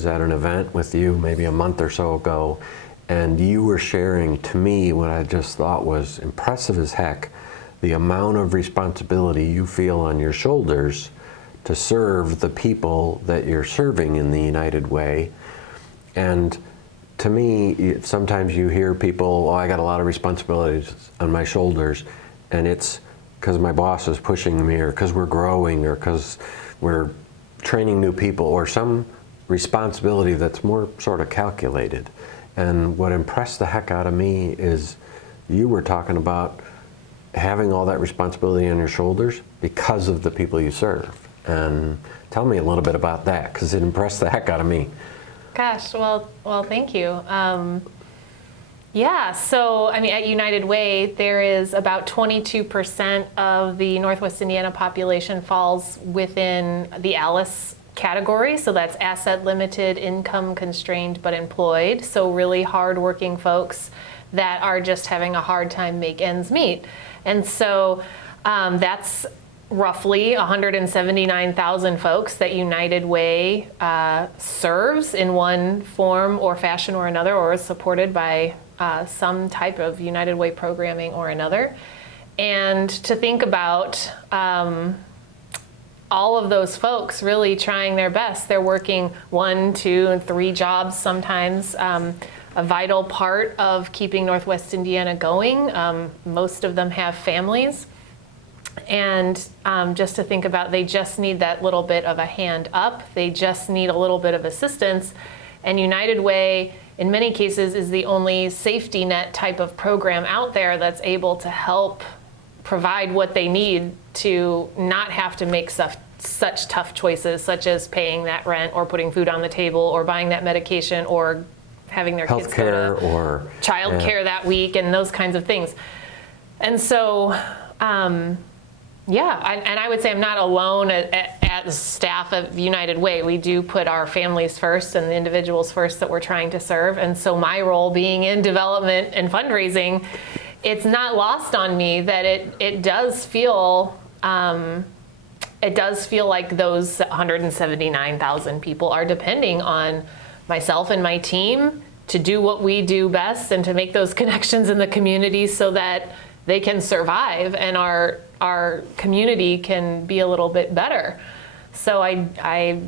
was at an event with you maybe a month or so ago, and you were sharing to me what I just thought was impressive as heck, the amount of responsibility you feel on your shoulders to serve the people that you're serving in the United Way. And to me, sometimes you hear people, oh, I got a lot of responsibilities on my shoulders, and it's because my boss is pushing me, or because we're growing, or because we're training new people, or some responsibility that's more sort of calculated. And what impressed the heck out of me is you were talking about having all that responsibility on your shoulders because of the people you serve. And tell me a little bit about that, because it impressed the heck out of me. Gosh, well, thank you. Yeah, so I mean, at United Way, there is about 22% of the Northwest Indiana population falls within the ALICE category. So that's asset limited, income constrained, but employed. So really hardworking folks that are just having a hard time make ends meet. And so that's roughly 179,000 folks that United Way serves in one form or fashion or another, or is supported by some type of United Way programming or another. And to think about all of those folks really trying their best. They're working 1, 2, and 3 jobs sometimes. A vital part of keeping Northwest Indiana going. Most of them have families. And just to think about, they just need that little bit of a hand up. They just need a little bit of assistance. And United Way, in many cases, is the only safety net type of program out there that's able to help provide what they need to not have to make such tough choices, such as paying that rent or putting food on the table or buying that medication or having their kids go to or childcare that week and those kinds of things. And so, yeah, and I would say I'm not alone at the staff of United Way. We do put our families first and the individuals first that we're trying to serve. And so my role being in development and fundraising, it's not lost on me that it does feel like those 179,000 people are depending on myself and my team to do what we do best and to make those connections in the community so that they can survive and our community can be a little bit better. So I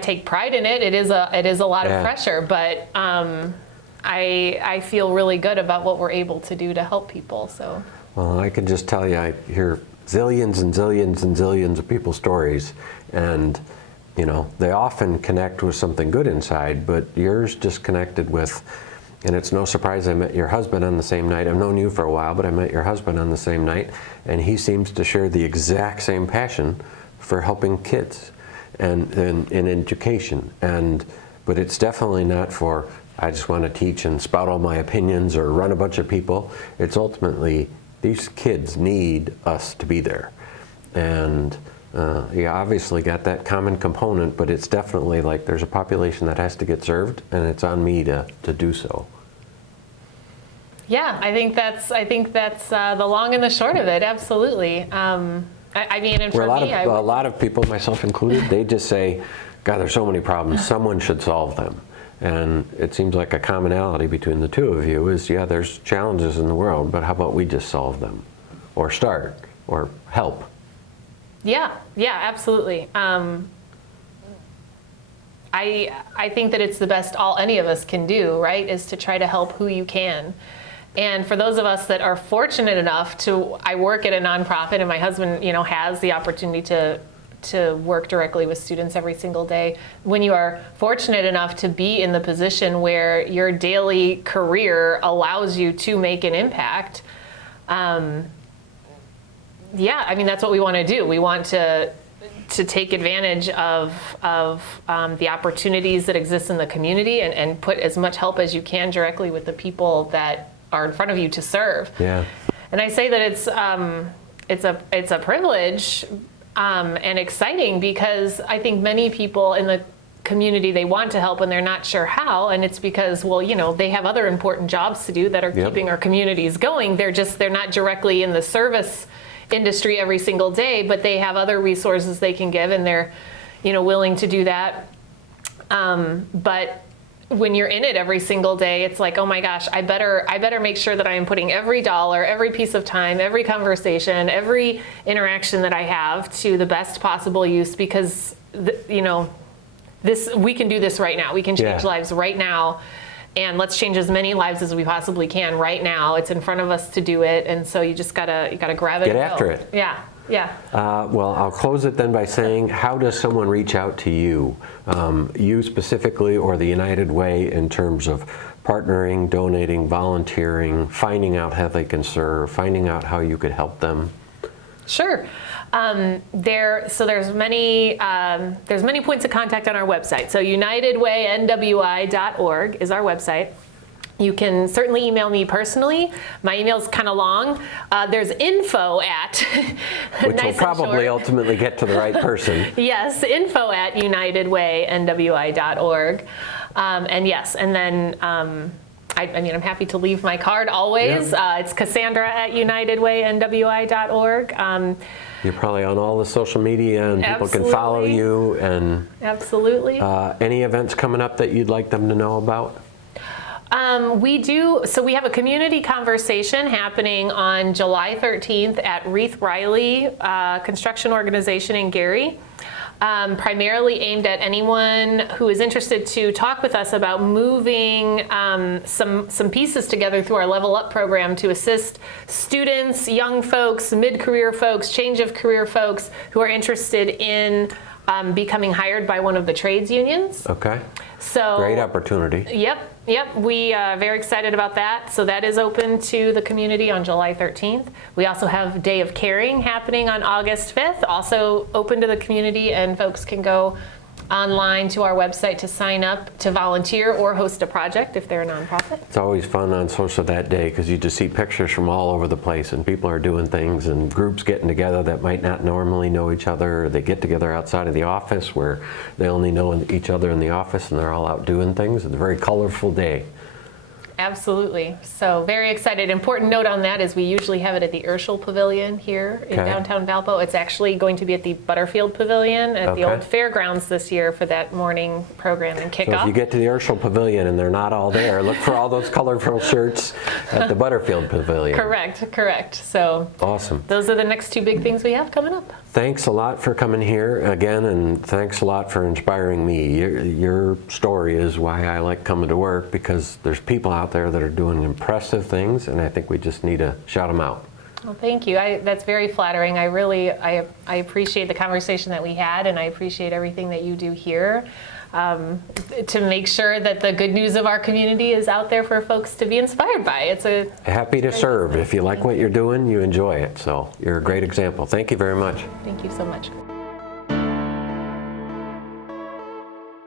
take pride in it. It is a lot of pressure, but I feel really good about what we're able to do to help people. So. Well, I can just tell you, I hear zillions and zillions and zillions of people's stories, and you know, they often connect with something good inside, but yours just connected with, and it's no surprise I met your husband on the same night. I've known you for a while, but I met your husband on the same night, and he seems to share the exact same passion for helping kids and in education. But it's definitely not for, I just want to teach and spout all my opinions or run a bunch of people. It's ultimately, these kids need us to be there. And you obviously got that common component, but it's definitely like there's a population that has to get served, and it's on me to do so. Yeah, I think that's the long and the short of it. Absolutely. I mean, and for me, a lot of people, myself included, they just say, God, there's so many problems. Someone should solve them. And it seems like a commonality between the two of you is, yeah, there's challenges in the world, but how about we just solve them, or start, or help? Yeah, absolutely. I think that it's the best all any of us can do, right, is to try to help who you can. And for those of us that are fortunate enough I work at a nonprofit, and my husband, has the opportunity to work directly with students every single day. When you are fortunate enough to be in the position where your daily career allows you to make an impact, that's what we want to do. We want to take advantage of the opportunities that exist in the community and put as much help as you can directly with the people that are in front of you to serve. Yeah. And I say that it's a privilege and exciting, because I think many people in the community, they want to help and they're not sure how, and it's because, they have other important jobs to do that are keeping our communities going. They're not directly in the service industry every single day, but they have other resources they can give, and they're willing to do that. But when you're in it every single day, it's like, oh my gosh, I better make sure that I am putting every dollar, every piece of time, every conversation, every interaction that I have to the best possible use, because we can do this right now. We can change lives right now, and let's change as many lives as we possibly can right now. It's in front of us to do it, and so you just gotta grab it. Get after it. Yeah. Yeah. Well, I'll close it then by saying, how does someone reach out to you? You specifically, or the United Way, in terms of partnering, donating, volunteering, finding out how they can serve, finding out how you could help them? Sure. There's many points of contact on our website. So UnitedWayNWI.org is our website. You can certainly email me personally. My email's kind of long. There's info at which will probably ultimately get to the right person. Yes, info at UnitedWayNWI.org. And then I'm happy to leave my card always. Yep. It's Kasandra at UnitedWayNWI.org. You're probably on all the social media, and people can follow you. And absolutely. Any events coming up that you'd like them to know about? We do. So we have a community conversation happening on July 13th at Reith Riley Construction Organization in Gary. Primarily aimed at anyone who is interested to talk with us about moving some pieces together through our Level Up program to assist students, young folks, mid-career folks, change of career folks who are interested in becoming hired by one of the trades unions. Okay. So great opportunity. Yep. We are very excited about that. So that is open to the community on July 13th. We also have Day of Caring happening on August 5th, also open to the community, and folks can go online to our website to sign up to volunteer or host a project if they're a nonprofit. It's always fun on social that day because you just see pictures from all over the place, and people are doing things, and groups getting together that might not normally know each other. They get together outside of the office where they only know each other in the office, and they're all out doing things. It's a very colorful day. Absolutely. So very excited. Important note on that is we usually have it at the Urschel Pavilion here in downtown Valpo. It's actually going to be at the Butterfield Pavilion at the old fairgrounds this year for that morning program and kickoff. So if you get to the Urschel Pavilion and they're not all there, look for all those colorful shirts at the Butterfield Pavilion. Correct. So awesome. Those are the next two big things we have coming up. Thanks a lot for coming here again, and thanks a lot for inspiring me. Your story is why I like coming to work, because there's people out there that are doing impressive things, and I think we just need to shout them out. Well, thank you. That's very flattering. I appreciate the conversation that we had, and I appreciate everything that you do here to make sure that the good news of our community is out there for folks to be inspired by. It's happy to serve. If you like what you're doing, you enjoy it. So you're a great example. Thank you very much. Thank you so much.